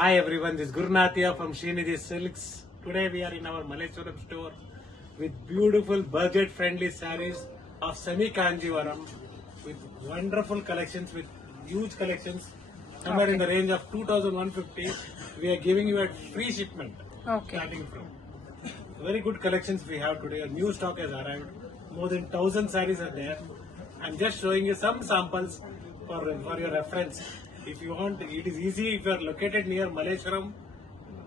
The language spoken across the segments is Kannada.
Hi everyone, this is Gurunathia from Srinidhi Silks. Today we are in our Malleshwaram store with beautiful budget-friendly sarees of semi-Kanjivaram with wonderful collections, with huge collections, somewhere in the range of 2,150. We are giving you a free shipment starting from. Very good collections we have today. A new stock has arrived. More than 1,000 sarees are there. I'm just showing you some samples for your reference. If you want, it is easy. If you are located near Malleshwaram,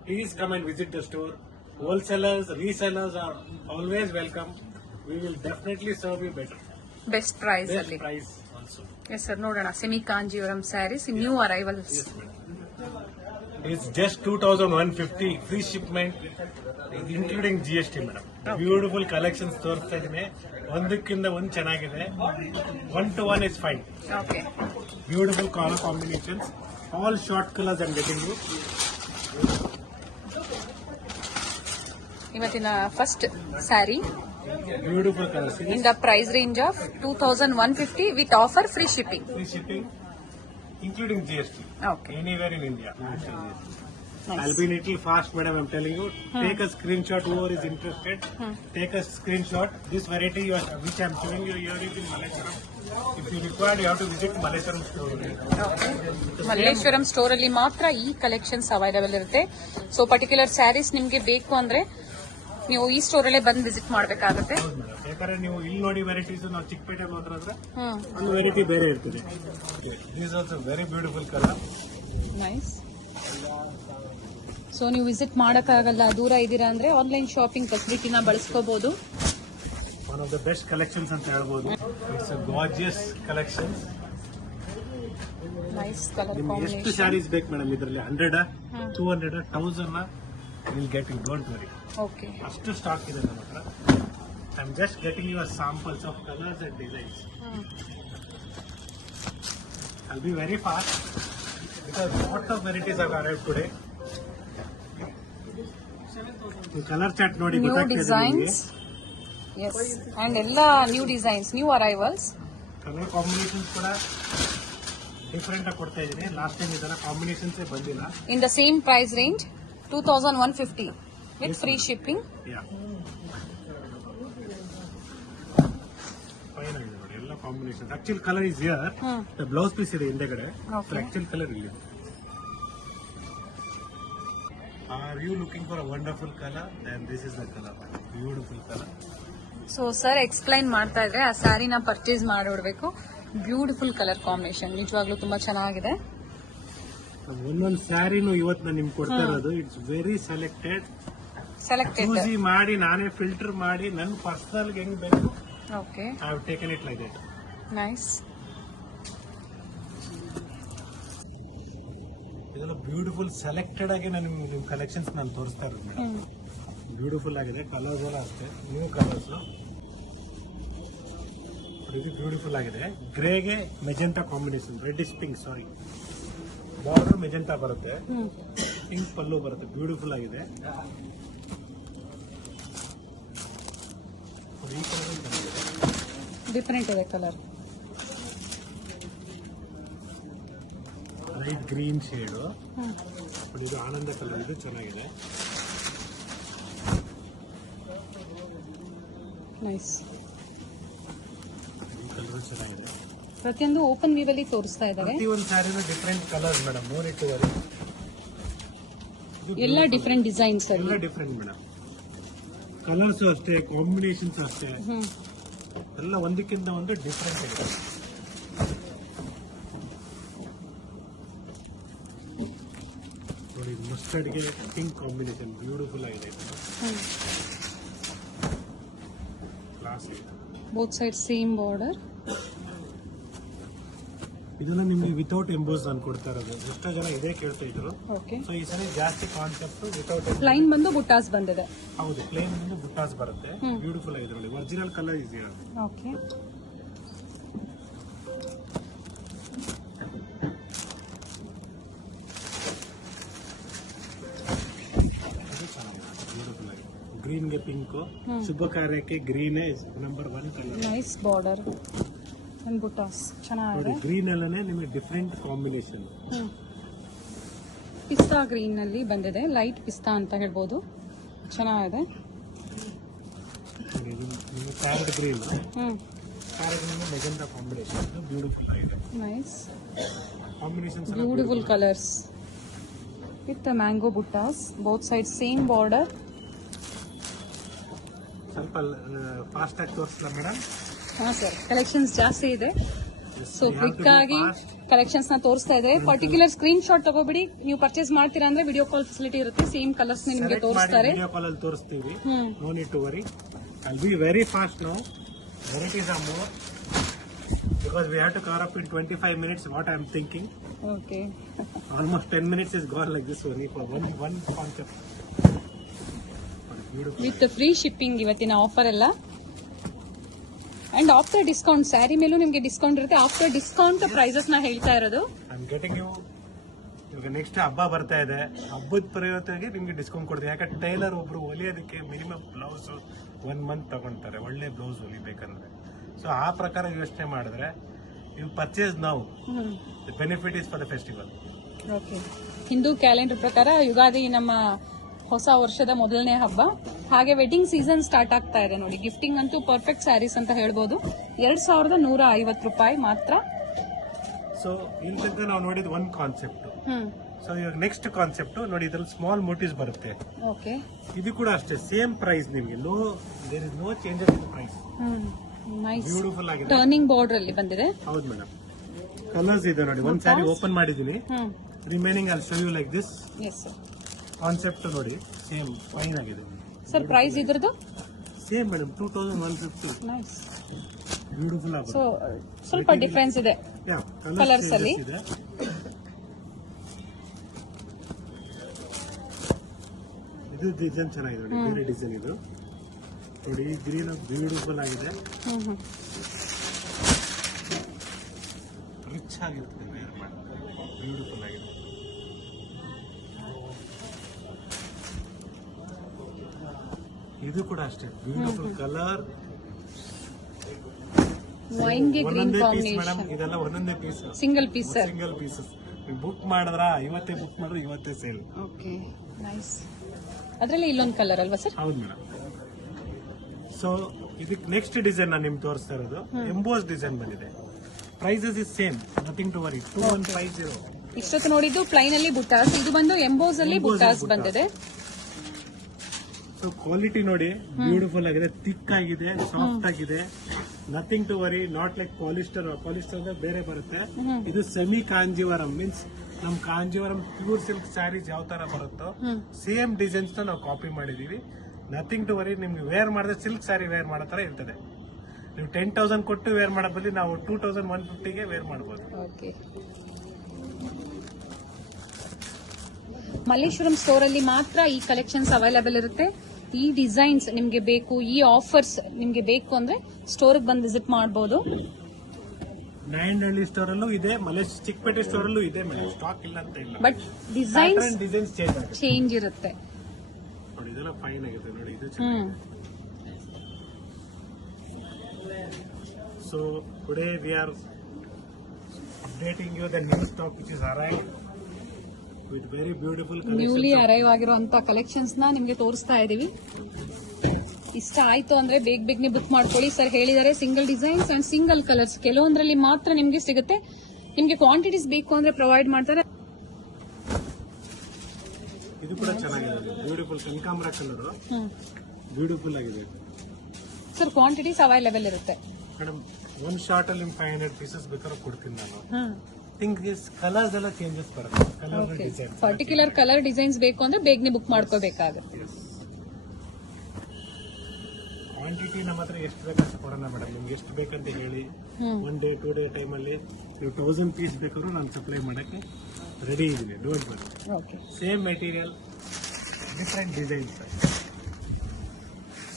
please come and visit the store. Wholesalers, resellers are always welcome. We will definitely serve you better. Best price Best price also. Yes sir, nodana semi Kanjivaram sarees new arrivals. Yes, madam. It's just 2,150 free shipment, including GST, madam. Beautiful collections ತೋರಿಸ್ತಾ ಇದೀನಿ. ಒಂದಕ್ಕಿಂತ ಒಂದು ಚೆನ್ನಾಗಿದೆ. 1-to-1 is fine. Okay. Beautiful color combinations. All short colors I'm getting you. ಇವತ್ತಿನ first sari Beautiful colors. in the price range of 2,150 with offer free shipping. Free shipping, including GST. Okay. Anywhere in India. Nice. I'll be little fast, madam. I'm telling you. Take a screenshot. Whoever is interested, take a screenshot. This variety which I'm showing you here is in Malleshwaram. If you require, you have to visit Malleshwaram store. Okay. Malleshwaram store ಅಲ್ಲಿ ಮಾತ್ರ ಈ ಕಲೆಕ್ಷನ್ಸ್ ಅವೈಲಬಲ್ ಇರುತ್ತೆ. ಸೊ ಪರ್ಟಿಕ್ಯುಲರ್ ಸ್ಯಾರೀಸ್ ನಿಮ್ಗೆ ಬೇಕು ಅಂದ್ರೆ ನೀವು ಈ ಸ್ಟೋರ್ ಅಲ್ಲೇ ಬಂದು ವಿಸಿಟ್ ಮಾಡಬೇಕಾಗುತ್ತೆ. ಯಾಕಂದ್ರೆ ನೀವು ಇಲ್ಲಿ ನೋಡಿ ವೆರೈಟೀಸ್ ನಾವು ಚಿಕ್ಕಪೇಟೆ ಮಾತ್ರ ಅಂದ್ರೆ ಒಂದು ವೆರೈಟಿ ಬೇರೆ ಇರ್ತದೆ. This also very beautiful colour. Nice. So ನೀವು ವಿಸಿಟ್ ಮಾಡಕ್ಕಾಗಲ್ಲ, ದೂರ ಇದ್ದೀರಾ ಅಂದ್ರೆ ಆನ್ಲೈನ್ ಶಾಪಿಂಗ್ ಫೆಸಿಲಿಟಿನ ಬಳಸ್ಕೋಬಹುದು. One of the best collections ಅಂತ ಹೇಳ್ಬೋದು. It's gorgeous collections. Nice colour ನಿಮ್ಗೆ ಎಷ್ಟು ಕಾಂಬಿನೇಷನ್. ಸ್ಯಾರೀಸ್ ಬೇಕು ಮೇಡಮ್ ಇದರಲ್ಲಿ? 100, 200, 1000 will get you, don't worry. Okay. ಅಷ್ಟು ಸ್ಟಾಕ್ ಇದೆ ನಮ್ಮ ಹತ್ರ. I am just getting your samples of colours and designs. I'll be very fast because lots of varieties have arrived today. Colour chart ನೋಡಿ ನ್ಯೂ ಗೊತ್ತಾಗ್ತದೆ ಡಿಸೈನ್ಸ್. ಎಸ್, ಅಂಡ್ ಎಲ್ಲ new designs, new arrivals. Colour combinations ಕೂಡ ಡಿಫರೆಂಟ್ ಆಗಿ ಕೊಡ್ತಾ ಇದೀನಿ. ಲಾಸ್ಟ್ ಟೈಮ್ ಇದೆಲ್ಲ ಕಾಂಬಿನೇಷನ್ಸ್ ಬಂದಿಲ್ಲ. In the same price range 2,150 with free shipping. Fine ಆಗಿದೆ ನೋಡಿ ಎಲ್ಲ combination. Actual colour is here. Blouse piece ಇದೆ ಹಿಂದೆಗಡೆ. ಆಕ್ಚುಲ್ ಕಲರ್ ಇಲ್ಲಿ. Are you looking for a wonderful color? Then this is the color. Beautiful color. So sir explain ಮಾಡ್ತಾ ಇದ್ರೆ ಆ ಸ್ಯಾರಿನ ಪರ್ಚೇಸ್ ಮಾಡಿಬಿಡ್ಬೇಕು. ಬ್ಯೂಟಿಫುಲ್ ಕಲರ್ ಕಾಂಬಿನೇಷನ್, ನಿಜವಾಗ್ಲೂ ತುಂಬಾ ಚೆನ್ನಾಗಿದೆ. ಒಂದೊಂದು ಸ್ಯಾರಿನೂ ಇವತ್ತು ನಾನು ನಿಮ್ಗೆ ಕೊಡ್ತಾ ಇರೋದು ಇಟ್ಸ್ ವೆರಿ ಸೆಲೆಕ್ಟೆಡ್ ಚೂಸಿ ಮಾಡಿ ನಾನೇ ಫಿಲ್ಟರ್ ಮಾಡಿ ನನ್ನ ಪರ್ಸನಲ್ ಹೆಂಗ್ ಬೇಕು okay I have taken it like that. Nice. ಇದೆಲ್ಲ ಬ್ಯೂಟಿಫುಲ್ ಸೆಲೆಕ್ಟೆಡ್ ಆಗಿ ನಾನು ನಿಮ್ ಕಲೆಕ್ಷನ್ಸ್ ನಾನು ತೋರಿಸ್ತಾ ಇರೋದು ಮೇಡಮ್. ಬ್ಯೂಟಿಫುಲ್ ಆಗಿದೆ. ಕಲರ್ಸ್ ಎಲ್ಲ ಅಷ್ಟೇ ನ್ಯೂ ಕಲರ್ಸ್. ಇದು ಬ್ಯೂಟಿಫುಲ್ ಆಗಿದೆ. ಗ್ರೇಗೆ magenta combination, red is pink, sari, border magenta ಬರುತ್ತೆ, ಪಿಂಕ್ ಪಲ್ಲು ಬರುತ್ತೆ. ಬ್ಯೂಟಿಫುಲ್ ಆಗಿದೆ. ಈ ಕಲರ್ ಡಿಫರೆಂಟ್ ಇದೆ ಕಲರ್. Light green shade. ಇದು ಆನಂದ ಕಲರ್. ಇದು ಚೆನ್ನಾಗಿದೆ. ನೈಸ್. ಈ ಕಲರ್ ಚೆನ್ನಾಗಿದೆ. ಪ್ರತಿಯೊಂದು ಓಪನ್ ವ್ಯೂ ಅಲ್ಲಿ ತೋರಿಸ್ತಾ ಇದ್ದಾರೆ. ಪ್ರತಿಯೊಂದು ಸ್ಯಾರಿನೂ ಡಿಫರೆಂಟ್ ಕಲರ್ಸ್ ಮೇಡಮ್. 3 ವರೆ ಎಲ್ಲ ಡಿಫರೆಂಟ್ ಡಿಸೈನ್ಸ್ ಎಲ್ಲ ಅಲ್ಲಿ. Different madam. ಕಲರ್ಸ್ ಅಷ್ಟೇ, ಕಾಂಬಿನೇಷನ್ಸ್ ಅಷ್ಟೇ, ಎಲ್ಲ ಒಂದಕ್ಕಿಂತ ಒಂದು ಡಿಫರೆಂಟ್ ಇದೆ. ನೋಡಿ, ಮಸ್ಟರ್ಡ್ಗೆ ಪಿಂಕ್ ಕಾಂಬಿನೇಷನ್ ಬ್ಯೂಟಿಫುಲ್ ಆಗಿದೆ. ಕ್ಲಾಸ್ ಇದೆ. Both side same border. ಇದನ್ನ ನಿಮ್ಗೆ ವಿತೌಟ್ ಎಂಬೋಸ್ ನಾನು ಕೊಡ್ತಾ ಇರೋದು. ಎಷ್ಟೋ ಜನ ಇದೇ ಕೇಳ್ತಾ ಇದ್ರು. ಓಕೆ. ಸೊ ಈ ಸರಿ ಜಾಸ್ತಿ ಕಾನ್ಸೆಪ್ಟ್ ವಿತೌಟ್ ಪ್ಲೈನ್ ಬಂದು ಬುಟ್ಟಾಸ್ ಬಂದಿದೆ. ಹೌದು, ಪ್ಲೇನ್ ಬಂದು ಬುಟ್ಟಾಸ್ ಬರುತ್ತೆ. ಬ್ಯೂಟಿಫುಲ್ ಆಗಿದೆ ನೋಡಿ. ಒರಿಜಿನಲ್ ಕಲರ್ ಇದೆ. ಓಕೆ. ಬ್ಯೂಟಿಫುಲ್ ಆಗಿದೆ. ಗ್ರೀನ್ಗೆ ಪಿಂಕ್, ಶುಭ ಕಾರ್ಯಕ್ಕೆ green number 1 colour. Nice border and buttas ಚೆನ್ನಾಗಿದೆ. ಗ್ರೀನ್ ಅಲ್ಲೇ ನಿಮಗೆ ಡಿಫರೆಂಟ್ ಕಾಂಬಿನೇಷನ್. ಪಿಸ್ತಾ ಗ್ರೀನ್ ನಲ್ಲಿ ಬಂದಿದೆ, ಲೈಟ್ ಪಿಸ್ತಾ ಅಂತ ಹೇಳ್ಬೋದು. ಚೆನ್ನಾಗಿದೆ. Parrot green, parrot green magenta combination, beautiful ಆಗಿದೆ. Nice combinations beautiful colours with mango buttas, both side same border. ಸ್ವಲ್ಪ ಫಾಸ್ಟ್ ಆಗಿ ತೋರಿಸಲ್ಲ ಮೇಡಮ್? ಹಾ ಸರ್, ಕಲೆಕ್ಷನ್ಸ್ ಜಾಸ್ತಿ ಇದೆ. ಸೊ ಕ್ವಿಕ್ ಆಗಿ ಕಲೆಕ್ಷನ್ಸ್ ನ ತೋರಿಸ್ತಾ ಇದೆ. ಪರ್ಟಿಕ್ಯುಲರ್ ಸ್ಕ್ರೀನ್ ಶಾಟ್ ತಗೋಬಿಡಿ. ನೀವು ಪರ್ಚೇಸ್ ಮಾಡ್ತೀರಾ ಅಂದ್ರೆ ವಿಡಿಯೋ ಕಾಲ್ ಫೆಸಿಲಿಟಿ ಇರುತ್ತೆ. ಸೇಮ್ ಕಲರ್ಸ್ ನಿಮಗೆ ತೋರಿಸ್ತಾರೆ. ವಿಡಿಯೋ ಕಾಲ್ ಅಲ್ಲಿ ತೋರಿಸ್ತೀವಿ. No need to worry. I'll be very fast now. Varieties are more because we have to cover up in 25 minutes what I'm thinking. Okay. Almost 10 minutes is gone like this only for one concept. Beautiful. With free shipping ಇವತ್ತಿನ ಆಫರ್ ಎಲ್ಲ. ಅಂಡ್ ಆಫ್ಟರ್ ಡಿಸ್ಕೌಂಟ್, ಸ್ಯಾರಿ ಮೇಲೂ ನಿಮಗೆ ಡಿಸ್ಕೌಂಟ್ ಇರುತ್ತೆ. ಆಫ್ಟರ್ ಡಿಸ್ಕೌಂಟ್ ಪ್ರೈಸಸ್ ನ ಹೇಳ್ತಾ ಇರೋದು. I'm getting you. ಇವಾಗ ನೆಕ್ಸ್ಟ್ ಹಬ್ಬ ಬರ್ತಾ ಇದೆ, ಹಬ್ಬದ ಪ್ರಯುಕ್ತವಾಗಿ ನಿಮ್ಗೆ ಡಿಸ್ಕೌಂಟ್ ಕೊಡ್ತೀವಿ. ಯಾಕಂದ್ರೆ ಟೈಲರ್ ಒಬ್ರು ಹೊಲಿಯೋದಕ್ಕೆ ಮಿನಿಮಮ್ ಬ್ಲೌಸ್ 1 ಮಂತ್ ತಗೊಂತಾರೆ, ಒಳ್ಳೆ ಬ್ಲೌಸ್ ಹೊಲಿಬೇಕಂದ್ರೆ. ಸೊ ಆ ಪ್ರಕಾರ ಯೋಚನೆ ಮಾಡಿದ್ರೆ ಯು ಪರ್ಚೇಸ್ ನಾವು, the benefit is for the festival. Okay. Hindu calendar ಪ್ರಕಾರ ಯುಗಾದಿ ನಮ್ಮ ಹೊಸ ವರ್ಷದ ಮೊದಲನೇ ಹಬ್ಬ. ಹಾಗೆ ವೆಡ್ಡಿಂಗ್ ಸೀಸನ್ ಸ್ಟಾರ್ಟ್ ಆಗ್ತಾ ಇದೆ ನೋಡಿ. ಗಿಫ್ಟಿಂಗ್ ಅಂತೂ ಪರ್ಫೆಕ್ಟ್ ಸ್ಯಾರೀಸ್ ಅಂತ ಹೇಳ್ಬೋದು. 2150 ರೂಪಾಯಿ ಮಾತ್ರ. ಸೊ ಇಲ್ಲಿ ತನಕ ನಾವು ನೋಡಿದ ಒಂದು ಕಾನ್ಸೆಪ್ಟ್. ಸೊ ಇವಾಗ ನೆಕ್ಸ್ಟ್ ಕಾನ್ಸೆಪ್ಟ್ ನೋಡಿ, ಇದ್ರಲ್ಲಿ ಸ್ಮಾಲ್ ಮೋಟಿವ್ಸ್ ಬರುತ್ತೆ. ಓಕೆ. ಇದು ಕೂಡ ಅಷ್ಟೇ ಸೇಮ್ ಪ್ರೈಸ್ ನಿಮಗೆ. There is no changes in price. Nice beautiful ಆಗಿದೆ. ಟರ್ನಿಂಗ್ ಬಾರ್ಡರ್ ಅಲ್ಲಿ ಬಂದಿದೆ. ಹೌದು ಮೇಡಮ್. ಕಲರ್ಸ್ ಇದೆ ನೋಡಿ. ಒಂದ್ ಸ್ಯಾರಿ ಓಪನ್ ಮಾಡಿದೀನಿ. Remaining I'll show you like this. Yes sir. Concept ನೋಡಿ, ಸೇಮ್ ಫೈನ್ ಆಗಿದೆ ಸರ್. ಪ್ರೈಸ್ ಇದ್ರದ್ದು ಸೇಮ್ ಮೇಡಮ್, 2150. ನೈಸ್. ಬ್ಯೂಟಿಫುಲ್ ಆಗಿದೆ. ಸೊ ಸ್ವಲ್ಪ ಡಿಫರೆನ್ಸ್ ಇದೆ ಕಲರ್ಸ್ ಅಲ್ಲಿ. ಇದು ಡಿಸೈನ್ ಚೆನ್ನಾಗಿದೆ ನೋಡಿ, ಬೇರೆ ಡಿಸೈನ್ ಇದು ನೋಡಿ. ಗ್ರೀನ್ ಬ್ಯೂಟಿಫುಲ್ ಆಗಿದೆ, ರಿಚ್ ಆಗಿರ್ತದೆ, ಬ್ಯೂಟಿಫುಲ್ ಆಗಿದೆ. ಇದು ಕೂಡ ಅಷ್ಟೇ ಬ್ಯೂಟಿಫುಲ್ ಕಲರ್. ವೈನ್ಗೆ ಗ್ರೀನ್ ಮೇಡಮ್ ಕಾಂಬಿನೇಷನ್. ಇದೆಲ್ಲ ಒಂದೊಂದೇ piece, single piece sir. Single pieces. Book ಮಾಡಿದ್ರ ಇವತ್ತೇ ಬುಕ್ ಮಾಡಿದ್ರೆ ಇವತ್ತೇ ಸೇಲ್. ಓಕೆ. ನೈಸ್. ಅದರಲ್ಲಿ ಇಲ್ಲೊಂದು ಕಲರ್ ಅಲ್ವಾ ಸರ್? ಹೌದು ಮೇಡಮ್. ಸೊ ಇದಕ್ಕೆ ನೆಕ್ಸ್ಟ್ ಡಿಸೈನ್ ನಾನು ನಿಮ್ಗೆ ತೋರಿಸ್ತಾ ಇರೋದು ಎಂಬೋಸ್ ಡಿಸೈನ್ ಬಂದಿದೆ. Prices is same, nothing to worry. 2150. ಇಷ್ಟೊತ್ತು ನೋಡಿದ್ದು ಪ್ಲೈನ್ ಅಲ್ಲಿ ಬುಟ್ಟಾಸ್, ಇದು ಬಂದು ಎಂಬೋಸ್ ಅಲ್ಲಿ ಬುಟ್ಟಾಸ್ ಬಂದಿದೆ. ಸೊ ಕ್ವಾಲಿಟಿ ನೋಡಿ, ಬ್ಯೂಟಿಫುಲ್ ಆಗಿದೆ, ಥಿಕ್ ಆಗಿದೆ, ಸಾಫ್ಟ್ ಆಗಿದೆ. Nothing to worry. Not like polyester. Polyester ಅಂದ್ರೆ ಬೇರೆ ಬರುತ್ತೆ. ಇದು ಸೆಮಿ ಕಾಂಜೀವರಂ, ಮೀನ್ಸ್ ನಮ್ ಕಾಂಜೀವರಂ ಪ್ಯೂರ್ ಸಿಲ್ಕ್ ಸ್ಯಾರೀಸ್ ಯಾವ ತರ ಬರುತ್ತೋ ಸೇಮ್ ಡಿಸೈನ್ಸ್ ನಾವು ಕಾಪಿ ಮಾಡಿದೀವಿ. Nothing to worry. ನಿಮ್ಗೆ ವೇರ್ ಮಾಡಿದ್ರೆ ಸಿಲ್ಕ್ ಸ್ಯಾರಿ ವೇರ್ ಮಾಡೋ ತರ ಇರ್ತದೆ. ನೀವು 10,000 ಕೊಟ್ಟು ವೇರ್ ಮಾಡೋ ಬದಲು ನಾವು 2150ಗೆ ವೇರ್ ಮಾಡಬಹುದು. ಓಕೆ. ಮಲ್ಲೇಶ್ವರಂ ಸ್ಟೋರ್ ಅಲ್ಲಿ ಮಾತ್ರ ಈ ಕಲೆಕ್ಷನ್ಸ್ ಅವೈಲೇಬಲ್ ಇರುತ್ತೆ. ಈ ಡಿಸೈನ್ಸ್ ನಿಮ್ಗೆ ಬೇಕು, ಈ ಆಫರ್ಸ್ ನಿಮ್ಗೆ ಬೇಕು ಅಂದ್ರೆ ಸ್ಟೋರ್ ಬಂದು ವಿಸಿಟ್ ಮಾಡಬಹುದು. ನಾಯಂಡಹಳ್ಳಿ ಸ್ಟೋರ್ ಅಲ್ಲೂ ಇದೆ, ಚಿಕ್ಕಪೇಟೆ ಸ್ಟೋರ್ ಅಲ್ಲೂ ಇದೆ. ಸ್ಟಾಕ್ ಇಲ್ಲ ಅಂತ ಇಲ್ಲ, ಬಟ್ ಡಿಸೈನ್ಸ್ ಚೇಂಜ್ ಇರುತ್ತೆ ನೋಡಿ. ಇದೆಲ್ಲ ಫೈನ್ ಆಗಿದೆ ನೋಡಿ. ಇದು so today we are updating you the new stock which is arrived with very beautiful newly arrive ಆಗಿರುವಂತ ಕಲೆಕ್ಷನ್ಸ್ ನ ನಿಮ್ಗೆ ತೋರಿಸ್ತಾ ಇದೀವಿ. ಇಷ್ಟ ಆಯ್ತು ಅಂದ್ರೆ ಬೇಗನೆ ಬುಕ್ ಮಾಡ್ಕೊಳ್ಳಿ. ಸರ್ ಹೇಳಿದರೆ single designs and single colours ಕೆಲವೊಂದರಲ್ಲಿ ಮಾತ್ರ ನಿಮ್ಗೆ ಸಿಗುತ್ತೆ. ನಿಮ್ಗೆ ಕ್ವಾಂಟಿಟೀಸ್ ಬೇಕು ಅಂದ್ರೆ ಪ್ರೊವೈಡ್ ಮಾಡ್ತಾರೆ. ಇದು ಕೂಡ ಚೆನ್ನಾಗಿದೆ, ಬ್ಯೂಟಿಫುಲ್ ಕನಕಾಂಬರ ಕಲರ್, ಬ್ಯೂಟಿಫುಲ್ ಆಗಿದೆ ಸರ್. ಕ್ವಾಂಟಿಟೀಸ್ ಅವೈಲೇಬಲ್ ಇರುತ್ತೆ ಮೇಡಮ್. ಒಂದ್ ಶಾರ್ಟ್ ಅಲ್ಲಿ 500 ಪೀಸಸ್ ಬೇಕಾದ್ರೆ ಕೊಡ್ತೀನಿ ನಾನು. ಥಿಂಕ್ ಇಸ್ ಕಲರ್ಸ್ ಎಲ್ಲ ಚೇಂಜಸ್ ಬರುತ್ತೆ. Colour design particular colour designs ಬೇಕು ಅಂದ್ರೆ ಬೇಗನೆ ಬುಕ್ ಮಾಡ್ಕೋಬೇಕಾಗುತ್ತೆ. ಕ್ವಾಂಟಿಟಿ ನಮ್ಮ ಹತ್ರ ಎಷ್ಟು ಬೇಕಷ್ಟು ಕೊಡೋಣ ಮೇಡಮ್. ನಿಮ್ಗೆ ಎಷ್ಟು ಬೇಕಂತ ಹೇಳಿ 1 ಡೇ 2 ಡೇ ಟೈಮಲ್ಲಿ ನೀವು 1000 ಪೀಸ್ ಬೇಕಾದ್ರೂ ನಾನು ಸಪ್ಲೈ ಮಾಡಕ್ಕೆ ರೆಡಿ ಇದ್ದೀನಿ. Don't worry. Same material, different designs,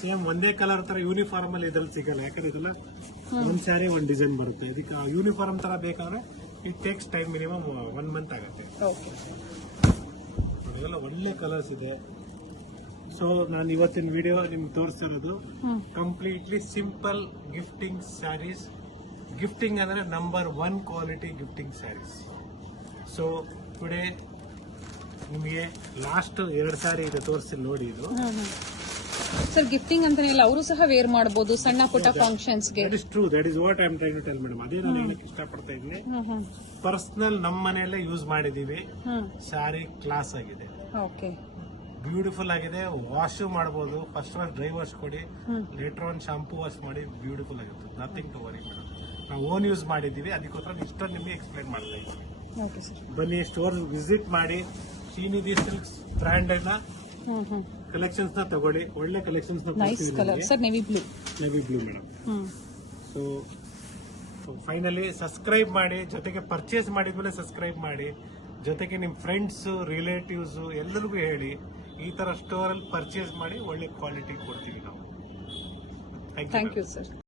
same ಒಂದೇ ಕಲರ್ ತರ ಯೂನಿಫಾರ್ಮ್ ಅಲ್ಲಿ ಇದ್ರಲ್ಲಿ ಸಿಗಲ್ಲ. ಯಾಕಂದ್ರೆ ಇದೆಲ್ಲ ಒಂದ್ ಸ್ಯಾರಿ ಒಂದ್ ಡಿಸೈನ್ ಬರುತ್ತೆ. ಇದಕ್ಕೆ ಯೂನಿಫಾರ್ಮ್ ತರ ಬೇಕಾದ್ರೆ it takes time, minimum 1 month ಆಗುತ್ತೆ. ಇದೆಲ್ಲ ಒಳ್ಳೆ ಕಲರ್ಸ್ ಇದೆ. ಸೊ ನಾನು ಇವತ್ತಿನ ವಿಡಿಯೋ ನಿಮ್ಗೆ ತೋರಿಸ್ತಾ ಇರೋದು completely simple gifting sarees. Gifting ಅಂದ್ರೆ number 1 quality gifting sarees. So today ನಿಮಗೆ ಲಾಸ್ಟ್ 2 ಸಾರಿ ಇದೆ ತೋರಿಸಿ ನೋಡಿ. ಇದು ಸರ್ ಗಿಫ್ಟಿಂಗ್ ಅಂತಾನೆ ಇಲ್ಲ, ಅವರು ಸಹ ವೇರ್ ಮಾಡಬಹುದು ಸಣ್ಣ ಪುಟ್ಟ ಫಂಕ್ಷನ್ಸ್ಗೆ. That is true, that is what I am trying to tell madam. ಅದೇ ನಾನು ಹೇಳಕ್ ಇಷ್ಟಪಡ್ತಾ ಇದ್ದೀನಿ. ಪರ್ಸನಲ್ ನಮ್ಮ ಮನೆಯಲ್ಲೇ ಯೂಸ್ ಮಾಡಿದೀವಿ. ಸ್ಯಾರಿ ಕ್ಲಾಸ್ ಆಗಿದೆ, ಓಕೆ, ಬ್ಯೂಟಿಫುಲ್ ಆಗಿದೆ. ವಾಶ್ ಮಾಡಬಹುದು. ಫಸ್ಟ್ ವಾಶ್ ಡ್ರೈ ವಾಶ್ ಕೊಡಿ, ಲೇಟರ್ ಆನ್ ಶಾಂಪೂ ವಾಶ್ ಮಾಡಿ, ಬ್ಯೂಟಿಫುಲ್ ಆಗುತ್ತೆ. Nothing to worry madam. ನಾವು ಓನ್ ಯೂಸ್ ಮಾಡಿದೀವಿ, ಅದಕ್ಕೋಸ್ಕರ ಇಷ್ಟೊಂದು ನಿಮಗೆ ಎಕ್ಸ್ಪ್ಲೈನ್ ಮಾಡ್ತಾ ಇದ್ದೀವಿ. Okay sir. ಬನ್ನಿ, ಸ್ಟೋರ್ ವಿಸಿಟ್ ಮಾಡಿ, ಶ್ರೀನಿಧಿ ಸಿಲ್ಕ್ಸ್ ಬ್ರ್ಯಾಂಡ್ ನ ಕಲೆಕ್ಷನ್ಸ್ ನ ತಗೊಳ್ಳಿ. ಒಳ್ಳೆ collections nice colour sir, navy blue. Navy blue madam. So finally subscribe ಮಾಡಿ, ಜೊತೆಗೆ ಪರ್ಚೇಸ್ ಮಾಡಿದ್ಮೇಲೆ ಸಬ್ಸ್ಕ್ರೈಬ್ ಮಾಡಿ, ಜೊತೆಗೆ ನಿಮ್ ಫ್ರೆಂಡ್ಸ್ ರಿಲೇಟಿವ್ಸ್ ಎಲ್ಲರಿಗೂ ಹೇಳಿ ಈ ತರ ಸ್ಟೋರ್ ಅಲ್ಲಿ ಪರ್ಚೇಸ್ ಮಾಡಿ, ಒಳ್ಳೆ ಕ್ವಾಲಿಟಿ ಕೊಡ್ತೀವಿ ನಾವು. Thank you sir.